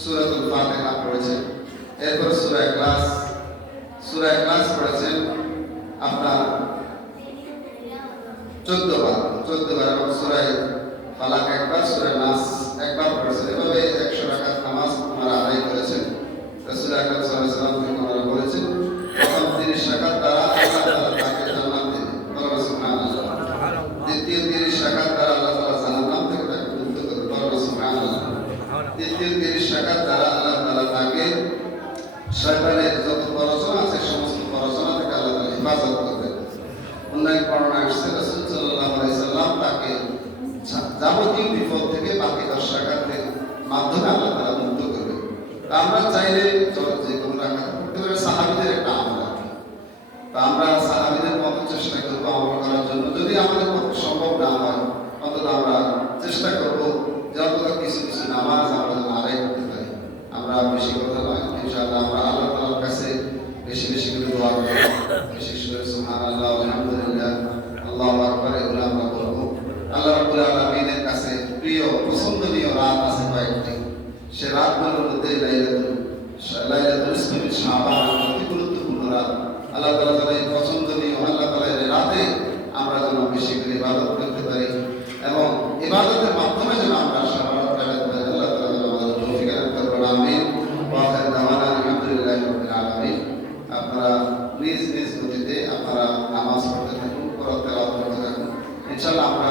সূরাতুল ফাতিহা পড়েছেন, এরপর সূরা ইখলাস পড়েছেন আপনার 14 বার এবং সূরা ফালাক একবার, সূরা নাস একবার পড়েছেন। এভাবে 100 রাকাত নামাজ ওনারা আদায় করেছেন। রাসূল আকরাম সাল্লাল্লাহু আলাইহি ওয়াসাল্লাম থেকে ওনারা বলেছেন প্রথম 30 রাকাত দ্বারা আল্লাহ তাআলা তাকে জান্নাত দেবেন, বলা সুবহানাল্লাহ। দ্বিতীয় 30 রাকাত দ্বারা আল্লাহ তাআলা জাহান্নাম থেকে তাকে মুক্ত করবেন, বলা সুবহানাল্লাহ। তৃতীয় 30 রাকাত দ্বারা আল্লাহ তাআলা তাকে শয়তানের যত প্ররোচনা আছে সমস্ত প্ররোচনা থেকে আল্লাহ তাআলা হেফাজত করবেন। অন্য এক বর্ণনায় আসছে রাসূল সাল্লাল্লাহু আলাইহি সাল্লাম তাকে যাবতীয় বিপদ থেকে বাকি 10 রাকাতের মাধ্যমে আল্লাহ তাআলা মুক্ত করবেন। তা আমরা চাইলে যে কোনো রাকাত করতে পারি, সাহাবীদের একটা আমল আছে। তা আমরা সাহাবীদের মতো চেষ্টা করব আমল করার জন্য। যদি আমাদের পক্ষে সম্ভব না হয় অন্তত আমরা চেষ্টা করব যে অন্তত কিছু নামাজ আমরা যেন আদায় করতে পারি। আমরা বেশি কথা নয়, ইনশাআল্লাহ আমরা আল্লাহ তাআলার কাছে বেশি বেশি করে দোয়া করব, বিশেষ করে সুবহানাল্লাহ, আলহামদুলিল্লাহ, আল্লাহু আকবার এগুলো আমরা বলব। আল্লাহ রাব্বুল আলামিনের কাছে প্রিয় পছন্দনীয় রাত আছে কয়েকটি। সে রাতগুলোর মধ্যে লাইলাতুল ইসমি শাবান অতি গুরুত্বপূর্ণ রাত। আল্লাহ তাআলা যেন এই পছন্দনীয় আল্লাহ তাআলার এই রাতে আমরা যেন বেশি করে ইবাদত করতে পারি এবং ইবাদতের মাধ্যমে যেন আমরা সারা রাত কাটাতে পারি। আল্লাহ তাআলা যেন আমাদের তৌফিক দান করুন, আমিন। ওয়া আখিরু দাওয়ানা আলহামদুলিল্লাহি রাব্বিল আলামিন। আপনারা নিজ নিজ গতিতে আপনারা নামাজ পড়তে থাকুন, কোরআন তেলাওয়াত করতে থাকুন। ইনশাআল্লাহ আমরা